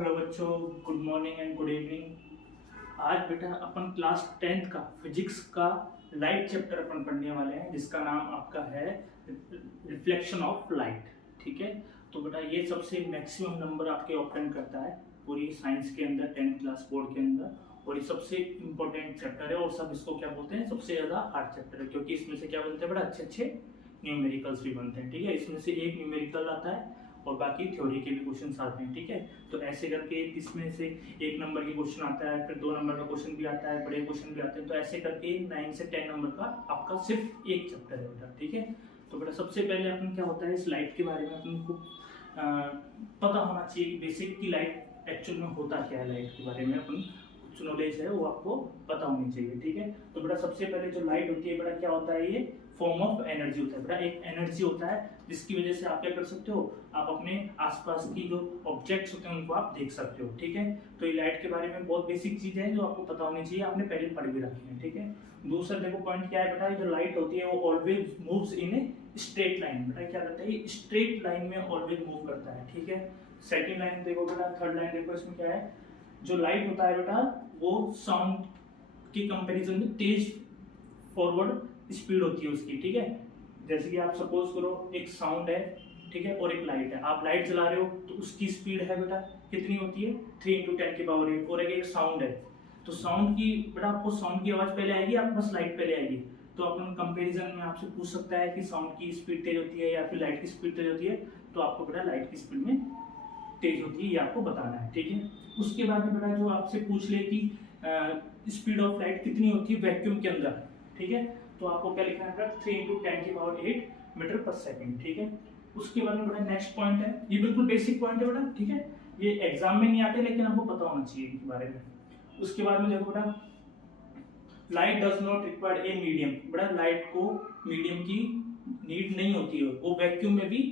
Hello बच्चों, good morning and good evening. आज बेटा अपन क्लास 10th का फिजिक्स का लाइट चैप्टर अपन पढ़ने वाले हैं, जिसका नाम आपका है रिफ्लेक्शन ऑफ लाइट। ठीक है, तो बेटा ये सबसे मैक्सिमम नंबर आपके ऑब्टेन करता है पूरी साइंस के अंदर, 10th क्लास बोर्ड के अंदर, और ये सबसे इंपॉर्टेंट चैप्टर है। और सब इसको क्या बोलते हैं, सबसे ज़्यादा हार्ड चैप्टर है, क्योंकि इसमें से क्या बनते हैं बेटा, अच्छे अच्छे न्यूमेरिकल्स भी बनते हैं। ठीक है, इसमें से एक न्यूमेरिकल आता है और बाकी थ्योरी के भी क्वेश्चंस आते हैं। ठीक है, तो ऐसे करके इसमें से 1 नंबर की क्वेश्चन आता है, फिर 2 नंबर का क्वेश्चन भी आता है, बड़े क्वेश्चन भी आते हैं। तो ऐसे करके 9 से 10 नंबर का आपका सिर्फ एक चैप्टर है बेटा। ठीक है, तो बेटा सबसे पहले अपन क्या होता है, इस लाइट के बारे में अपन को पता होना चाहिए कि बेसिक की लाइट एक्चुअल में होता क्या है। लाइट के बारे में अपन कुछ नॉलेज है वो आपको पता होनी चाहिए। ठीक है, तो बेटा सबसे पहले जो लाइट होती है बेटा, क्या होता है, ये फॉर्म ऑफ एनर्जी होता है बेटा। एक एनर्जी होता है जिसकी वजह से आप क्या कर सकते हो, आप अपने आसपास की जो ऑब्जेक्ट्स होते हैं उनको आप देख सकते हो। ठीक है, तो ये लाइट के बारे में बहुत बेसिक चीजें हैं जो आपको पता होनी चाहिए, आपने पहले पढ़ भी रखी है। ठीक है, दूसरा देखो पॉइंट क्या है बेटा, जो लाइट होती है वो always moves in a straight line. बेटा क्या करता है, ये स्ट्रेट लाइन में ऑलवेज मूव करता है। ठीक है, सेकंड लाइन देखो बेटा, थर्ड लाइन देखो, इसमें क्या है, जो लाइट होता है बेटा वो साउंड की कंपैरिजन में तेज फॉरवर्ड स्पीड होती है उसकी। ठीक है, जैसे कि आप सपोज करो एक साउंड है, ठीक है, और एक लाइट है, आप लाइट जला रहे हो तो उसकी स्पीड है बेटा कितनी होती है, 3 × 10⁸। और एक साउंड है तो साउंड की बेटा, आपको साउंड की आवाज पहले आएगी, आप बस लाइट पहले आएगी। तो अपन कंपैरिजन में आपसे पूछ सकता है कि साउंड की स्पीड तेज होती है या फिर लाइट की स्पीड तेज होती है, तो आपको बेटा लाइट की स्पीड में तेज होती है ये आपको बताना है। ठीक है, उसके बाद में बेटा जो आपसे पूछ ले कि स्पीड ऑफ लाइट कितनी होती है वैक्यूम के अंदर। ठीक है, तो आपको क्या लिखना है बेटा, 3 × 10⁸ मीटर/सेकंड। ठीक है, उसके बाद में बेटा नेक्स्ट पॉइंट है, ये बिल्कुल बेसिक पॉइंट है बेटा। ठीक है, ये एग्जाम में नहीं आते लेकिन आपको पता होना चाहिए इनके बारे में। उसके बाद में देखो बेटा, light does not require a medium. बेटा लाइट को मीडियम की नीड नहीं होती है, वो वैक्यूम में भी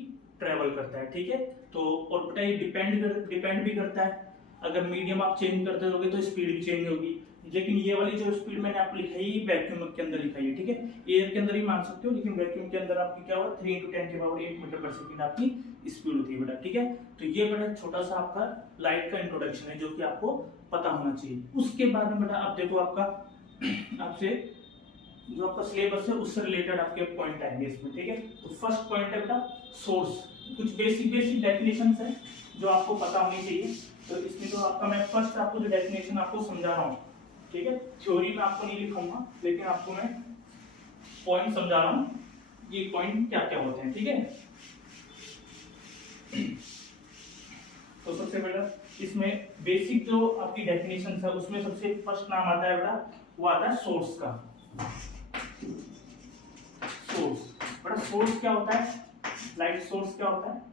ट्रेवल करता है। ठीक है, तो और बेटा ये डिपेंड भी करता है, अगर मीडियम आप चेंज करते रहोगे तो स्पीड भी चेंज होगी। लेकिन ये वाली जो स्पीड मैंने आपको लिखाई है वैक्यूम के अंदर लिखाई है। ठीक है, एयर के अंदर ही मान सकते हो, लेकिन वैक्यूम के अंदर आपकी क्या होगा, 3 × 10⁸ मीटर/सेकंड आपकी स्पीड होती है बेटा। ठीक है, तो ये बेटा छोटा सा आपका लाइट का इंट्रोडक्शन है जो कि आपको पता होना चाहिए। उसके बाद में बेटा आप देखो, आपका आपसे जो आपका सिलेबस है उससे रिलेटेड आपके पॉइंट आएंगे इसमें। ठीक है, तो फर्स्ट पॉइंट है बेटा सोर्स। कुछ बेसिक डेफिनेशंस है जो आपको पता होनी चाहिए। तो इसमें तो आपका मैं फर्स्ट आपको जो डेफिनेशन आपको समझा रहा हूँ, ठीक है, थ्योरी में आपको नहीं लिखूंगा लेकिन आपको मैं पॉइंट समझा रहा हूँ, ये पॉइंट क्या क्या होते हैं। ठीक है, तो सबसे पहले इसमें बेसिक जो आपकी डेफिनेशन है उसमें सबसे फर्स्ट नाम आता है बेटा, वो आता है सोर्स का। सोर्स बेटा, सोर्स क्या होता है, लाइट सोर्स क्या होता है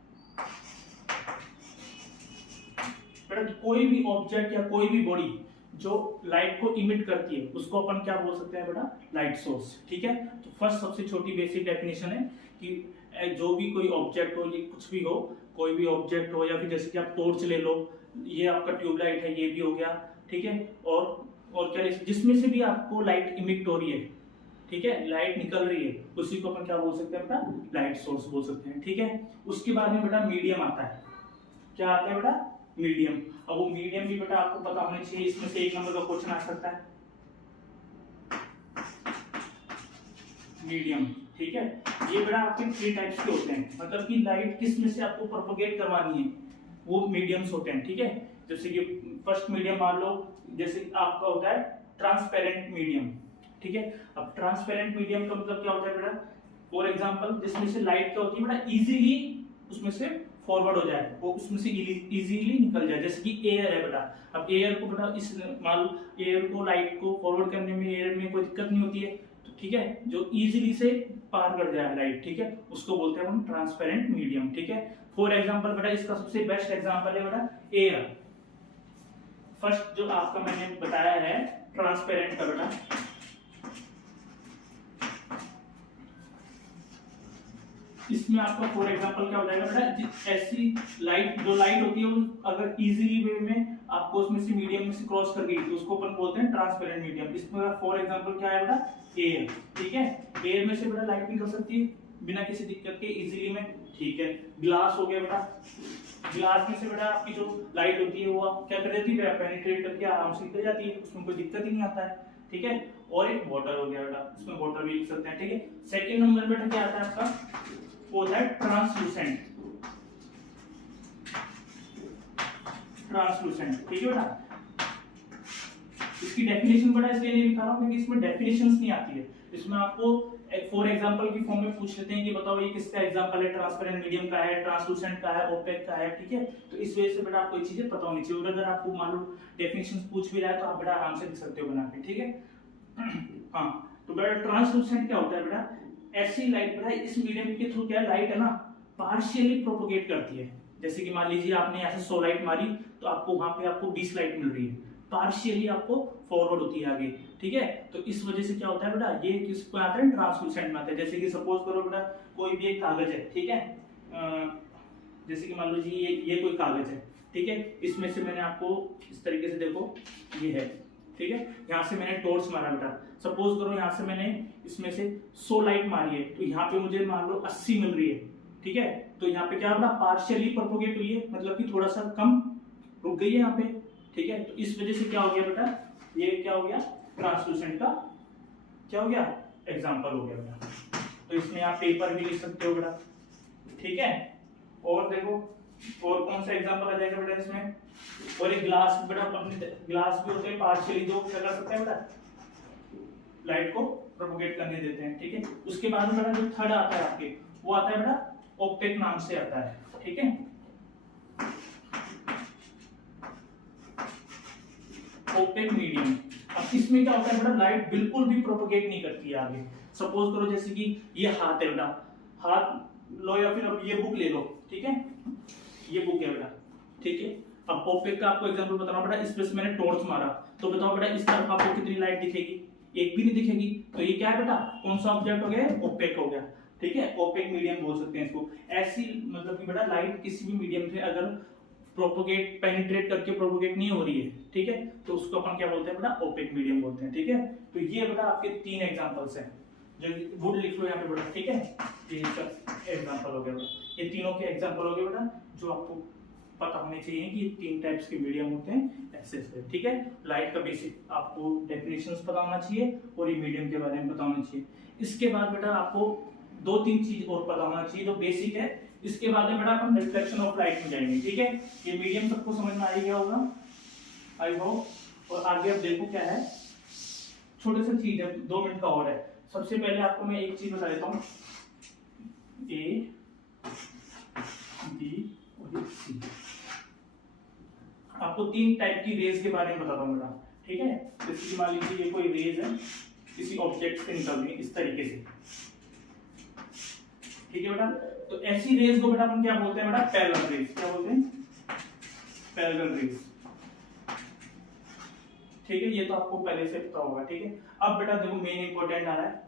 बेटा, कोई भी ऑब्जेक्ट या कोई भी बॉडी जो लाइट को इमिट करती है उसको अपन क्या बोल सकते हैं बेटा, लाइट सोर्स। ठीक है, तो फर्स्ट सबसे छोटी बेसिक डेफिनेशन है कि जो भी कोई ऑब्जेक्ट हो, ये कुछ भी हो, कोई भी ऑब्जेक्ट हो, या फिर जैसे कि आप टॉर्च ले लो, ये आपका ट्यूबलाइट है, ये भी हो गया। ठीक है, और क्या, जिसमें से भी आपको लाइट इमिट हो रही है, ठीक है, लाइट निकल रही है, उसी को अपन क्या बोल सकते हैं बेटा, लाइट सोर्स बोल सकते हैं। ठीक है, उसके बाद में बेटा मीडियम आता है। क्या आता है बेटा, मीडियम। अब वो मीडियम भी बेटा आपको पता होना चाहिए, इसमें से 1 नंबर का क्वेश्चन आ सकता है, मीडियम। ठीक है, ये बेटा आपके 3 टाइप्स के होते हैं, मतलब कि लाइट किस में से आपको प्रोपोगेट करवानी है वो मीडियम्स होते हैं। ठीक है, जैसे कि फर्स्ट मीडियम मान लो, जैसे आपका होता है ट्रांसपेरेंट मीडियम। ठीक है, अब ट्रांसपेरेंट मीडियम का मतलब क्या होता है बेटा, फॉर एग्जांपल जिसमें से लाइट क्या होती है बेटा, इजीली उसमें से फॉरवर्ड हो जाए, वो उसमें से इजीली निकल जाए। जैसे कि एयर है बेटा, अब एयर को बेटा, इस मान लो एयर को, लाइट को फॉरवर्ड करने में एयर में कोई दिक्कत नहीं होती है, तो ठीक है, जो इजीली से पार कर जाए लाइट, ठीक है, उसको बोलते हैं हम ट्रांसपेरेंट मीडियम। ठीक है, फॉर एग्जांपल बेटा, इसका सबसे बेस्ट एग्जांपल है बेटा एयर। फर्स्ट जो आपका मैंने बताया है ट्रांसपेरेंट का बेटा, इसमें आपका फॉर एग्जांपल क्या हो जाएगा बेटा, ऐसी लाइट जो लाइट होती है वो अगर इजीली वे में आपको उसमें से मीडियम में से क्रॉस कर गई तो उसको अपन बोलते हैं ट्रांसपेरेंट मीडियम। इसमें फॉर एग्जांपल क्या है बेटा, एयर। ठीक है, एयर में से बेटा लाइट निकल सकती है बिना किसी दिक्कत के इजीली में। ठीक है, ग्लास हो गया बेटा, ग्लास में से बेटा आपकी जो लाइट होती है वो क्या कर देती है, पेनिट्रेट करके आराम से निकल जाती है, उसमें कोई दिक्कत ही नहीं आता है। ठीक है, और एक वाटर हो गया बेटा, उसमें वाटर भी लिख सकते हैं। ठीक है, सेकंड नंबर बेटा क्या आता है आपका, वो होता है ट्रांसलूसेंट। ट्रांसलूसेंट, ठीक है बेटा। इसकी डेफिनेशन बेटा इसलिए नहीं लिखा रहा हूं क्योंकि इसमें डेफिनेशंस नहीं आती है। इसमें आपको फॉर एग्जांपल की फॉर्म में पूछ लेते हैं कि बताओ ये किसका एग्जांपल है, ट्रांसपेरेंट मीडियम का है, ट्रांसलूसेंट का है, ओपेक का है। ठीक है, तो इस वजह से बेटा आपको ये चीजें पता होनी चाहिए। और अगर आपको मान लो डेफिनेशंस पूछ भी रहा है तो आप बेटा आराम से लिख सकते हो बना के। ठीक है, हाँ, तो बेटा ट्रांसलूसेंट क्या होता है बेटा, ऐसी लाइट बेटा इस मीडियम के थ्रू क्या लाइट है ना पार्शियली प्रोपोगेट करती है। जैसे कि मान लीजिए आपने ऐसे 100 लाइट मारी तो आपको वहां पे आपको 20 लाइट मिल रही है, पार्शियली आपको फॉरवर्ड होती है आगे। ठीक है, तो इस वजह से क्या होता है बेटा, ये किसको आता है, ट्रांसलूसेंट में आता है। जैसे कि सपोज करो बेटा कोई भी एक कागज है, ठीक है, जैसे कि मान लो जी ये कोई कागज है। ठीक है, इसमें से मैंने आपको इस तरीके से देखो ये है। ठीक है, यहाँ से मैंने टॉर्च मारा बेटा, सपोज करो यहाँ से मैंने इसमें से 100 लाइट मारी है, तो यहाँ पे मुझे मान लो 80 मिल रही है। ठीक है, तो यहाँ पे क्या बेटा पार्शियली प्रोपोगेट हुई है, मतलब कि थोड़ा सा कम रुक गई है यहाँ पे। ठीक है, तो इस वजह से क्या हो गया बेटा, ये क्या हो गया, ट्रांसलूसेंट का क्या हो गया, एग्जांपल हो गया बेटा। तो इसमें आप पेपर भी लिख सकते हो बेटा। ठीक है, और देखो और कौन सा एग्जांपल आ जाएगा बेटा इसमें, और एक ग्लास बेटा, अपने ग्लास भी होते हैं पार्शियली जो क्या कर सकते हैं बेटा, लाइट को प्रोपोगेट करने देते हैं। ठीक है, उसके बाद में बेटा जो थर्ड आता है आपके, वो आता है बेटा ओपेक नाम से आता है। ठीक है, ओपेक मीडियम। अब इसमें क्या होता है बेटा, लाइट बिल्कुल भी प्रोपोगेट नहीं करती है आगे। सपोज करो जैसे कि ये हाथ है बेटा, हाथ लो या फिर अब ये बुक ले लो। ठीक है, ये बुक है बेटा। ठीक है, अब ओपेक का आपको एग्जांपल बता रहा हूं बेटा, इस पे से मैंने टॉर्च मारा, तो बताओ बेटा इस तरफ आपको कितनी लाइट दिखेगी, एक भी नहीं दिखेगी। तो ये क्या है बेटा, कौन सा ऑब्जेक्ट हो गया, ओपेक हो गया। ठीक है, ओपेक मीडियम बोल सकते हैं इसको। ऐसी मतलब कि बेटा लाइट किसी भी मीडियम से अगर प्रोपोगेट पेनिट्रेट करके प्रोपोगेट नहीं हो रही है, ठीक है, तो उसको अपन क्या बोलते हैं बेटा, ओपेक मीडियम बोलते हैं। ठीक है, तो ये बेटा आपके 3 एग्जांपल्स हैं, जो वुड लिख लो यहाँ पे बेटा। ठीक है, ये एग्जांपल हो गया बेटा, ये तीनों के एग्जांपल हो गए बेटा, जो आपको पता होने चाहिए कि 3 टाइप्स के मीडियम होते हैं ऐसे से। ठीक है, लाइट का बेसिक आपको डेफिनेशंस पता होना चाहिए और ये मीडियम के बारे में पता होना चाहिए। इसके बाद बेटा आपको 2-3 चीज और पता होना चाहिए जो बेसिक है। इसके बाद में बेटा अपन रिफ्लेक्शन ऑफ लाइट में जाएंगे। ठीक है, ये मीडियम सबको समझ में आ गया होगा आई होप। और आगे अब देखो क्या है, छोटे से चीज है, 2 मिनट का और है। सबसे पहले आपको मैं एक चीज बता देता हूँ, ए बी और सी। आपको 3 टाइप की रेज के बारे में बताता हूँ बेटा। ठीक है, जैसे कि मान लीजिए ये कोई रेज है किसी ऑब्जेक्ट से निकल रही है इस तरीके से। ठीक है बेटा, तो ऐसी रेज को बेटा अपन क्या बोलते हैं बेटा, पैरेलल रेज। क्या बोलते हैं, पैरेलल रेज। ठीक है, ये तो आपको पहले से पता होगा। ठीक है, अब बेटा देखो मेन इंपॉर्टेंट आ रहा है।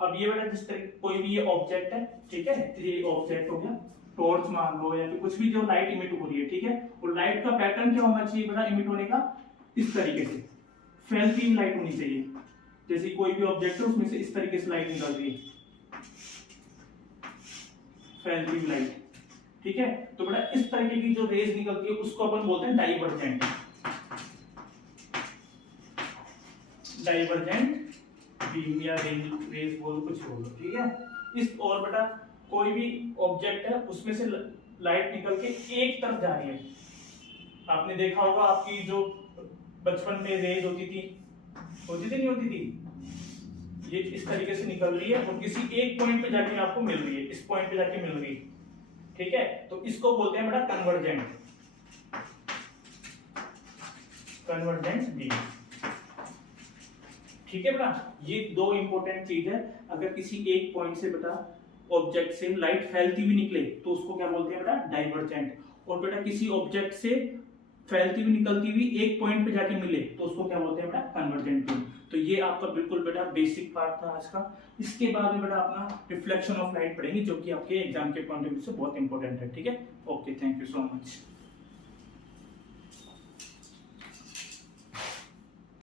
अब ये बेटा जिस तरह कोई भी ये ऑब्जेक्ट है, ठीक है, ये ऑब्जेक्ट हो गया, टॉर्च मान लो या फिर कुछ भी जो लाइट इमिट हो रही है। ठीक है, और लाइट का पैटर्न क्या होना चाहिए बेटा, इमिट होने का इस तरीके से फैलती हुई लाइट होनी चाहिए। जैसे कोई भी ऑब्जेक्ट है उसमें से इस तरीके से लाइट निकल रही है, फैलती हुई लाइट। ठीक है, तो बेटा इस तरीके की जो रेज निकलती है उसको अपन बोलते हैं डाइवर्जेंट। डाइवर्जेंट बीम या रेज बोलो, कुछ बोलो। ठीक है, इस और बेटा कोई भी ऑब्जेक्ट है उसमें से लाइट निकल के एक तरफ जा रही है। आपने देखा होगा आपकी जो बचपन में रेज होती थी नहीं होती थी, ये इस तरीके से निकल रही है और किसी एक पॉइंट पे जाके आपको मिल रही है, इस पॉइंट पे जाके मिल रही है। ठीक है, तो इसको बोलते हैं बेटा कन्वर्जेंट, कन्वर्जेंट बीम। ठीक है बेटा, ये 2 इंपॉर्टेंट चीज है। अगर किसी एक पॉइंट से बेटा ऑब्जेक्ट से लाइट फैलती हुई निकले तो उसको क्या बोलते हैं बेटा, डाइवर्जेंट। और बेटा किसी ऑब्जेक्ट से फैलती हुई निकलती हुई एक पॉइंट पे जाके मिले तो उसको क्या बोलते हैं बेटा, कन्वर्जेंट बीम। तो ये आपका बिल्कुल बेटा बेसिक पार्ट था आज का। इसके बाद में बेटा अपना रिफ्लेक्शन ऑफ लाइट पढ़ेंगे, जो कि आपके एग्जाम के पॉइंट ऑफ व्यू से बहुत इंपॉर्टेंट है। ठीक है, okay, thank you so much.